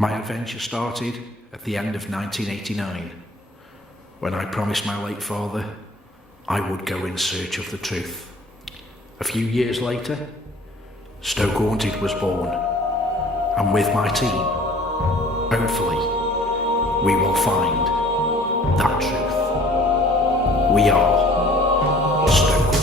My adventure started at the end of 1989, when I promised my late father I would go in search of the truth. A few years later, Stoke Haunted was born, and with my team, hopefully, we will find that truth. We are Stoke Haunted.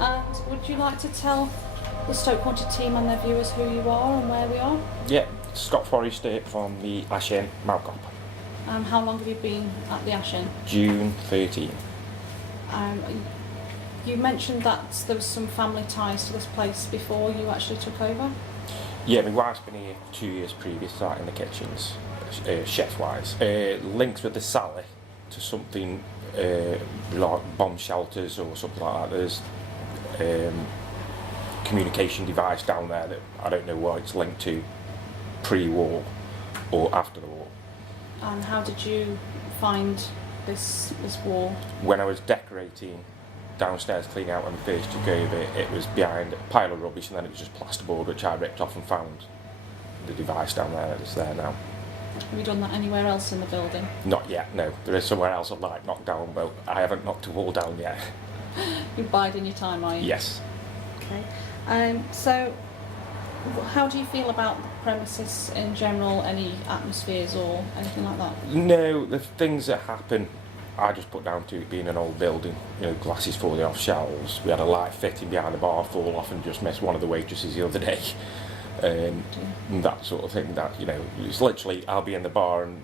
And would you like to tell the Stoke Haunted team and their viewers who you are and where we are? Yeah, Scott Forrest from the Ash Inn, Malcop. How long have you been at the Ash Inn? June 13. You mentioned that there was some family ties to this place before you actually took over? Yeah, my wife's been here 2 years previous to that in the kitchens, chef-wise. Links with the Sally to something like bomb shelters or something like that. There's communication device down there that I don't know what it's linked to, pre-war or after the war. And how did you find this wall? When I was decorating downstairs, cleaning out when we first took over, it was behind a pile of rubbish and then it was just plasterboard, which I ripped off and found the device down there that's there now. Have you done that anywhere else in the building? Not yet, no. There is somewhere else I'd like knocked down, but I haven't knocked a wall down yet. You're biding your time, are you? Yes. Okay. So, how do you feel about the premises in general? Any atmospheres or anything like that? No, the things that happen, I just put down to it being an old building. You know, glasses falling off shelves. We had a light fitting behind the bar fall off and just missed one of the waitresses the other day. And that sort of thing. That, you know, it's literally, I'll be in the bar and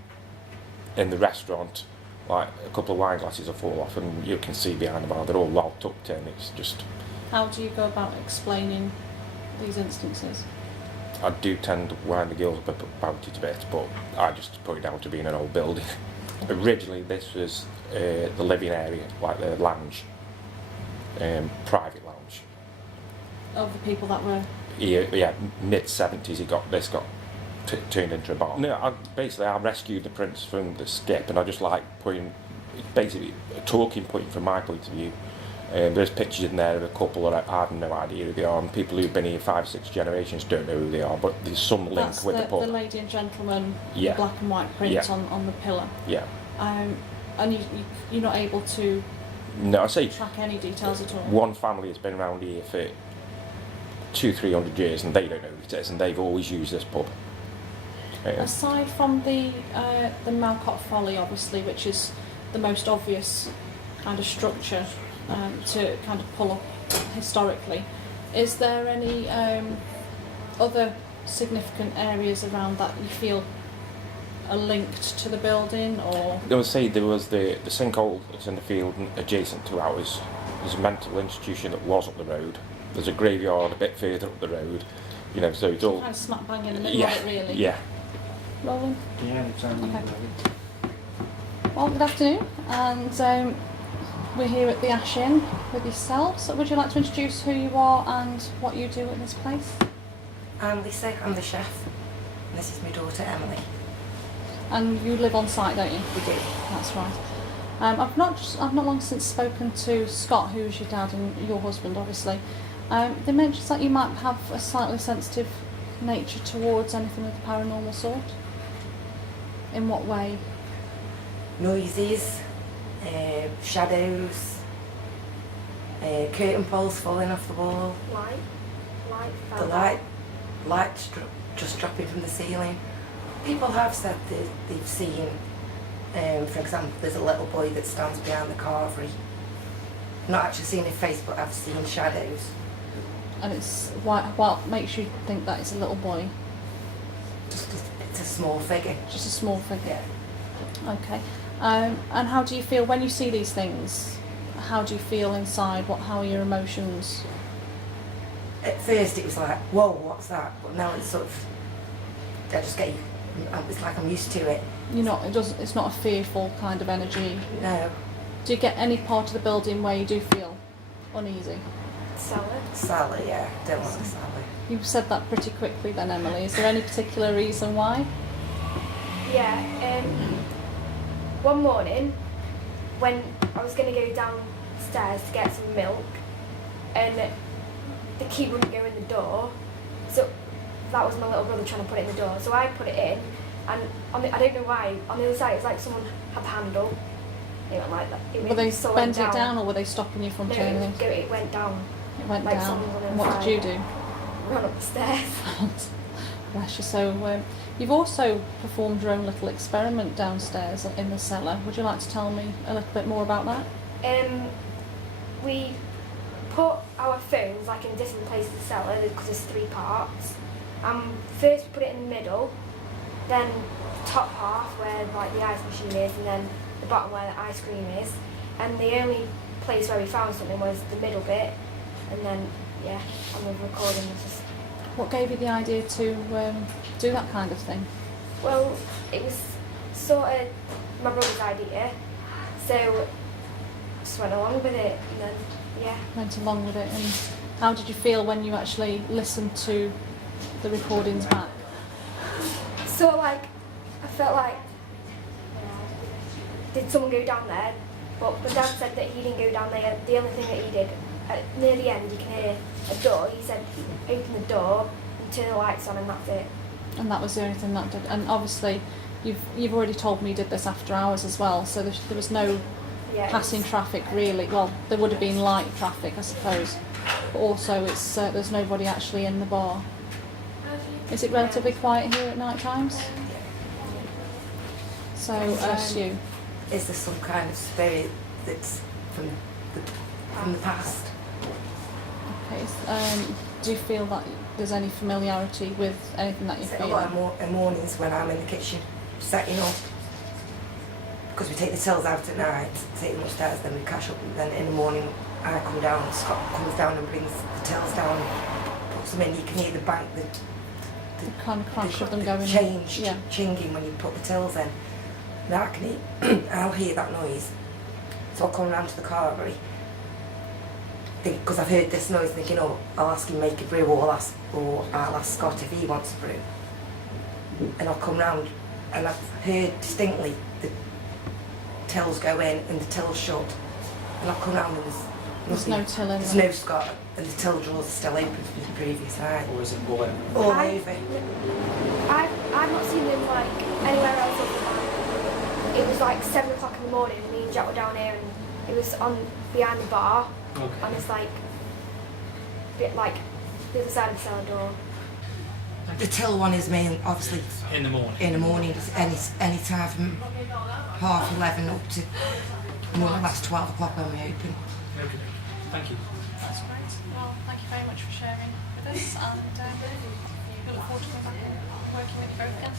in the restaurant, like a couple of wine glasses will fall off and you can see behind the bar they're all well tucked in. It's just... How do you go about explaining these instances? I do tend to wind the girls up about it a bit, but I just put it down to being an old building. Originally, this was the living area, like the lounge, private lounge. Of the people that were... Yeah, mid-70s it got turned into a bar. No, I rescued the prince from the skip, and I just like putting, basically a talking point from my point of view. There's pictures in there of a couple that I have no idea who they are, and people who've been here 5-6 generations don't know who they are, but there's some link That's with the pub. the lady and gentleman, Yeah. the black and white print Yeah. on the pillar. Yeah. And you're not able to No, I say track any details at all? one family has been around here for 200-300 years, and they don't know who it is, and they've always used this pub. Aside from the Malcott Folly, obviously, which is the most obvious kind of structure to kind of pull up historically, is there any other significant areas around that you feel are linked to the building, or? I would say there was the sinkhole that's in the field adjacent to ours. There's a mental institution that was up the road. There's a graveyard a bit further up the road. You know, so it's all... Kind of smack bang in the middle Yeah, of it, really? yeah. Roland? Yeah, it's only Okay. Well, good afternoon, and we're here at the Ash Inn with yourselves. So would you like to introduce who you are and what you do at this place? I'm Lisa, I'm the chef. And this is my daughter Emily. And you live on site, don't you? We do. That's right. I've not long since spoken to Scott, who's your dad and your husband, obviously. They mentioned that you might have a slightly sensitive nature towards anything of the paranormal sort. In what way? Noises, shadows, curtain poles falling off the wall, Light the light just dropping from the ceiling. People have said that they've seen, for example, there's a little boy that stands behind the carvery. Not actually seen his face, but I've seen shadows. And it's what makes you think that it's a little boy? It's a small figure. Just a small figure. Yeah. Okay. And how do you feel when you see these things? How do you feel inside? How are your emotions? At first it was like, whoa, what's that? But now it's sort of, it's like I'm used to it. It's not a fearful kind of energy. No. Do you get any part of the building where you do feel uneasy? Cellar. Sally, yeah, don't want the Sally. You said that pretty quickly then, Emily. Is there any particular reason why? Yeah. One morning, when I was going to go downstairs to get some milk, and the key wouldn't go in the door, so that was my little brother trying to put it in the door. So I put it in, and I don't know why. On the other side, it's like someone had the handle. It went like that. Were they bending it down, or were they stopping you from No, turning? it went down. It went like down. someone was on the And what inside. did you do? Run up the stairs. Bless you. So you've also performed your own little experiment downstairs in the cellar. Would you like to tell me a little bit more about that? We put our phones like in different places in the cellar because there's 3 parts. First we put it in the middle, then the top half where like the ice machine is, and then the bottom where the ice cream is. And the only place where we found something was the middle bit, and then yeah, on the recording was just. What gave you the idea to do that kind of thing? Well, it was sort of my brother's idea, so just went along with it, and then yeah. Went along with it, and how did you feel when you actually listened to the recordings back? Sort of like, I felt like, did someone go down there? But my dad said that he didn't go down there. The only thing that he did, near the end, you can hear a door. He said, open the door and turn the lights on, and that's it. And that was the only thing that did. And obviously, you've already told me you did this after hours as well, so there was no Yeah, passing traffic really. Well, there would have been light traffic, I suppose, but also there's nobody actually in the bar. Is it relatively quiet here at night times? So you. Is there some kind of spirit that's from the past? Okay. Do you feel that there's any familiarity with anything that you A feel? lot of mornings when I'm in the kitchen setting up, because we take the tills out at night, take them upstairs, then we cash up, and then in the morning I come down, Scott comes down and brings the tills down, puts them in. You can hear the bank, The kind of crash of them the going in. change, Yeah. chinging when you put the tills in. Now I can I'll hear that noise, so I'll come round to the carvery. Because I've heard this noise, thinking, oh, I'll ask him make a brew, or I'll ask Scott if he wants a brew. And I'll come round, and I've heard distinctly the tills go in and the tills shut. And I'll come round and There's no till in there's there. no Scott, and the till drawers are still open from the previous night. Or is it all in? All I- over. I've not seen them like anywhere else other than it was like 7 o'clock in the morning. Me and Jack were down here, and it was on behind the bar, Okay. and it's like a bit like the other side of the cellar door. The till one is main, obviously, In the morning. in the morning, it's any time from 11:30 up to more or less 12 o'clock when we open. Okay. Thank you. That's great. Well, thank you very much for sharing with us, and we look forward to coming back and working with you both again.